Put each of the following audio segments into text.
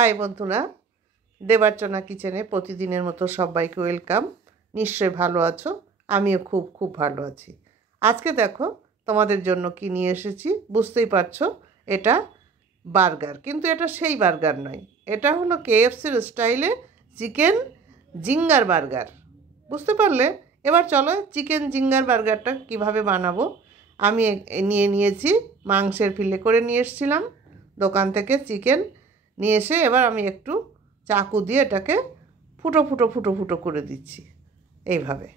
High বন্ধুরা, দেবার্চনা কিচেনে প্রতিদিনের মতো সবাইকে ওয়েলকাম। নিশ্চয়ই ভালো আছো, আমিও খুব খুব ভালো আছি। আজকে দেখো তোমাদের জন্য কি নিয়ে এসেছি, বুঝতেই পারছো এটা বার্গার। কিন্তু এটা সেই বার্গার নয়, এটা হলো কেএফসির স্টাইলে চিকেন জিঙ্গার বার্গার। বুঝতে পারলে? এবার চলো চিকেন জিঙ্গার বার্গারটা কিভাবে বানাবো। আমি নিয়েছি মাংসের ফিলে করে নিয়ে এসেছিলাম দোকান থেকে চিকেন নিয়ে এসে এবার আমি একটু চাকু দিয়ে এটাকে ফুটো ফুটো ফুটো ফুটো করে দিচ্ছি এইভাবে।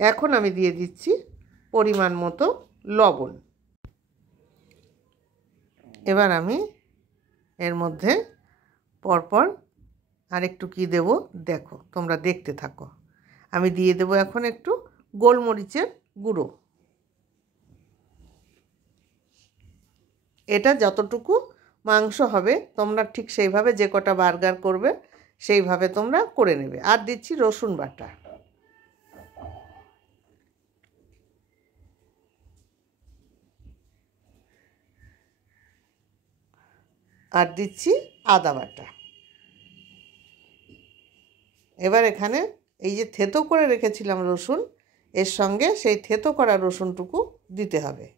এখন আমি দিয়ে দিচ্ছি পরিমাণ মতো লবণ। এবার আমি এর মধ্যে পরপর আর একটু কী দেবো দেখো, তোমরা দেখতে থাকো। আমি দিয়ে দেবো এখন একটু গোলমরিচের গুঁড়ো। এটা যতটুকু মাংস হবে তোমরা ঠিক সেইভাবে যে কটা বার্গার করবে সেইভাবে তোমরা করে নেবে। আর দিচ্ছি রসুন বাটা, আর দিচ্ছি আদা বাটা। এবার এখানে এই যে থেতো করে রেখেছিলাম রসুন, এর সঙ্গে সেই থেতো করা রসুনটুকু দিতে হবে।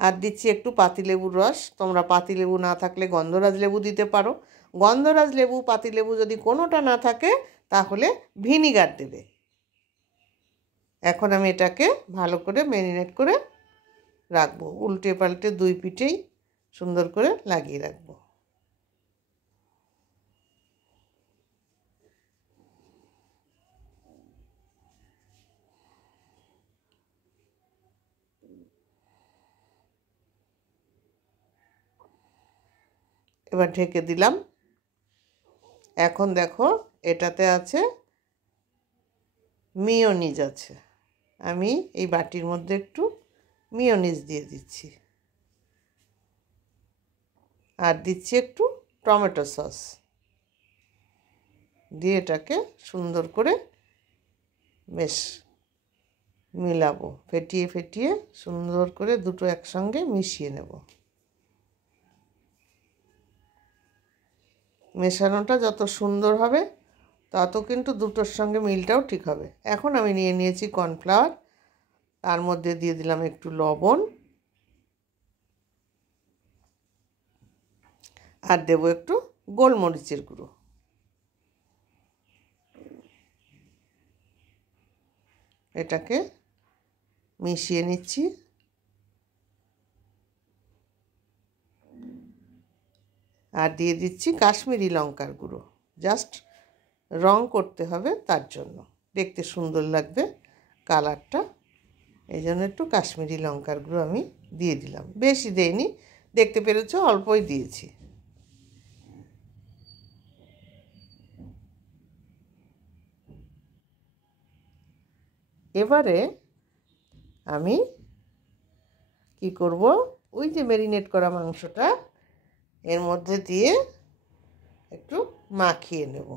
আর দিচ্ছি একটু পাতিলেবুর রস। তোমরা পাতিলেবু না থাকলে গন্ধরাজ লেবু দিতে পারো। গন্ধরাজ লেবু পাতিলেবু যদি কোনোটা না থাকে তাহলে ভিনিগার দেবে। এখন আমি এটাকে ভালো করে ম্যারিনেট করে রাখবো, উল্টে পাল্টে দুই পিঠেই সুন্দর করে লাগিয়ে রাখবো। এবার ঢেকে দিলাম। এখন দেখো এটাতে আছে মিয়োনিজ আছে। আমি এই বাটির মধ্যে একটু মিয়োনিজ দিয়ে দিচ্ছি, আর দিচ্ছি একটু টমেটো সস দিয়ে এটাকে সুন্দর করে বেশ মিলাবো, ফেটিয়ে ফেটিয়ে সুন্দর করে দুটো একসঙ্গে মিশিয়ে নেব। মেশানোটা যত সুন্দর হবে তত কিন্তু দুটোর সঙ্গে মিলটাও ঠিক হবে। এখন আমি নিয়েছি কর্নফ্লাওয়ার, তার মধ্যে দিয়ে দিলাম একটু লবণ, আর দেবো একটু গোলমরিচের গুঁড়ো। এটাকে মিশিয়ে নিচ্ছি। আর দিয়ে দিচ্ছি কাশ্মীরি লঙ্কার গুঁড়ো, জাস্ট রং করতে হবে, তার জন্য দেখতে সুন্দর লাগবে কালারটা, এই জন্য একটু কাশ্মীরি লঙ্কার গুঁড়ো আমি দিয়ে দিলাম। বেশি দেইনি, দেখতে পেরেছো অল্পই দিয়েছি। এবারে আমি কি করব, ওই যে ম্যারিনেট করা মাংসটা এর মধ্যে দিয়ে একটু মাখিয়ে নেব।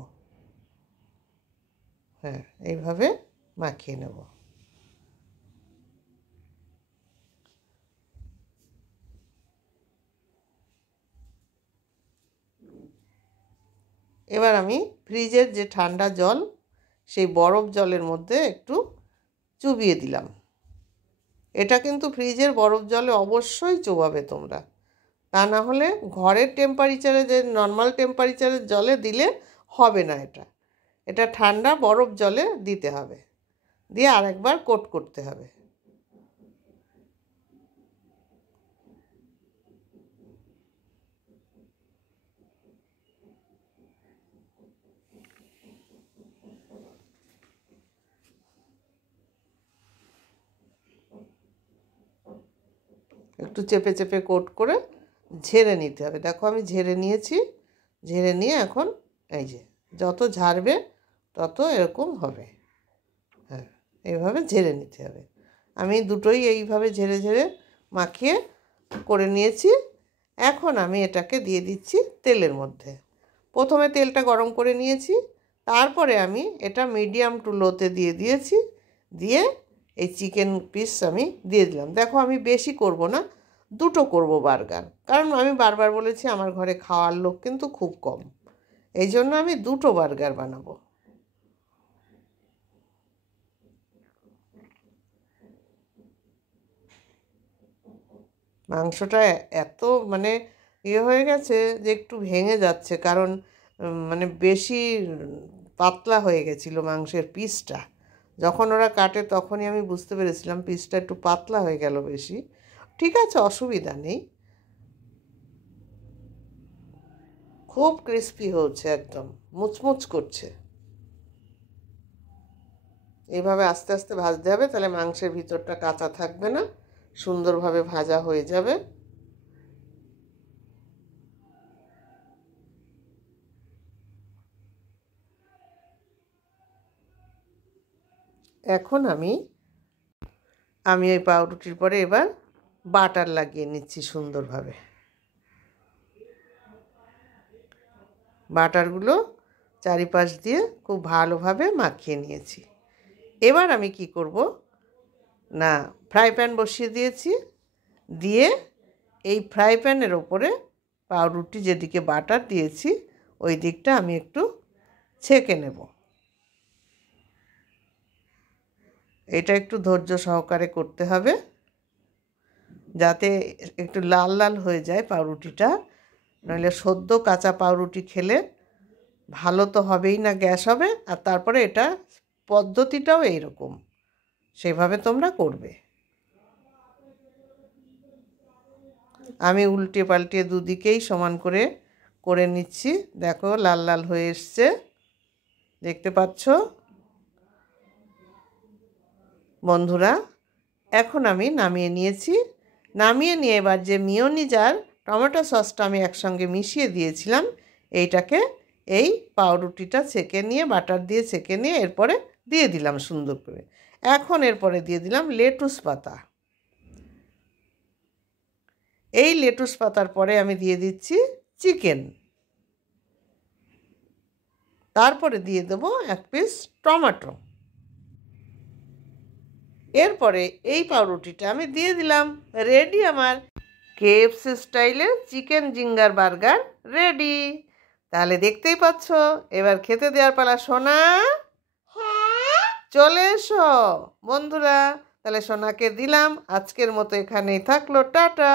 হ্যাঁ, এইভাবে মাখিয়ে নেব। এবার আমি ফ্রিজের যে ঠান্ডা জল, সেই বরফ জলের মধ্যে একটু চুবিয়ে দিলাম। এটা কিন্তু ফ্রিজের বরফ জলে অবশ্যই চোবাবে তোমরা, তা না হলে ঘরের টেম্পারেচারে যে নর্মাল টেম্পারেচারের জলে দিলে হবে না। এটা ঠান্ডা বরফ জলে দিতে হবে, দিয়ে আরেকবার কোট করতে হবে। একটু চেপে চেপে কোট করে ঝেড়ে নিতে হবে। দেখো আমি ঝেড়ে নিয়েছি, ঝেড়ে নিয়ে এখন এই যে যত ঝাড়বে তত এরকম হবে। হ্যাঁ, এইভাবে ঝেড়ে নিতে হবে। আমি দুটোই এইভাবে ঝেড়ে ঝেড়ে মাখিয়ে করে নিয়েছি। এখন আমি এটাকে দিয়ে দিচ্ছি তেলের মধ্যে। প্রথমে তেলটা গরম করে নিয়েছি, তারপরে আমি এটা মিডিয়াম টু লোতে দিয়ে দিয়েছি। দিয়ে এই চিকেন পিস আমি দিয়ে দিলাম। দেখো আমি বেশি করব না, দুটো করব বার্গার, কারণ আমি বারবার বলেছি আমার ঘরে খাওয়ার লোক কিন্তু খুব কম, এই জন্য আমি দুটো বার্গার বানাবো। মাংসটা এত মানে হয়ে গেছে যে একটু ভেঙে যাচ্ছে, কারণ মানে বেশি পাতলা হয়ে গেছিলো মাংসের পিসটা। যখন ওরা কাটে তখনই আমি বুঝতে পেরেছিলাম পিসটা একটু পাতলা হয়ে গেল বেশি। ঠিক আছে, অসুবিধা নেই। খুব ক্রিস্পি হচ্ছে, একদম মুচমুচ করছে। এইভাবে আস্তে আস্তে ভাজতে হবে, তাহলে মাংসের ভিতরটা কাঁচা থাকবে না, সুন্দরভাবে ভাজা হয়ে যাবে। এখন আমি ওই পাউরুটির পরে এবার বাটার লাগিয়ে নিচ্ছি সুন্দরভাবে। বাটারগুলো চারিপাশ দিয়ে খুব ভালোভাবে মাখিয়ে নিয়েছি। এবার আমি কি করব না, ফ্রাই প্যান বসিয়ে দিয়েছি, দিয়ে এই ফ্রাই প্যানের ওপরে পাউরুটি যেদিকে বাটার দিয়েছি ওই দিকটা আমি একটু ছেঁকে নেব। এটা একটু ধৈর্য সহকারে করতে হবে, যাতে একটু লাল লাল হয়ে যায় পাউরুটিটা, নইলে সদ্য কাঁচা পাউরুটি খেলে ভালো তো হবেই না, গ্যাস হবে। আর তারপরে এটা পদ্ধতিটাও এইরকম, সেভাবে তোমরা করবে। আমি উল্টে পাল্টে দুদিকেই সমান করে করে নিচ্ছি। দেখো লাল লাল হয়ে এসছে, দেখতে পাচ্ছ বন্ধুরা। এখন আমি নামিয়ে নিয়েছি। নামিয়ে নিয়ে এবার যে মিয়োনিজ আর টমেটো সসটা আমি একসঙ্গে মিশিয়ে দিয়েছিলাম, এইটাকে এই পাউরুটিটা ছেঁকে নিয়ে বাটার দিয়ে ছেঁকে নিয়ে এরপরে দিয়ে দিলাম সুন্দর করে। এখন এরপরে দিয়ে দিলাম লেটুস পাতা। এই লেটুস পাতার পরে আমি দিয়ে দিচ্ছি চিকেন, তারপরে দিয়ে দেবো এক পিস টমেটো। এরপরে এই পাউরুটিটা আমি দিয়ে দিলাম। রেডি আমার কেএফসি স্টাইলের চিকেন জিঙ্গার বার্গার রেডি। তাহলে দেখতেই পাচ্ছ, এবার খেতে দেওয়ার পালা। সোনা, চলে এসো বন্ধুরা। তাহলে সোনাকে দিলাম। আজকের মতো এখানেই থাকলো, টাটা।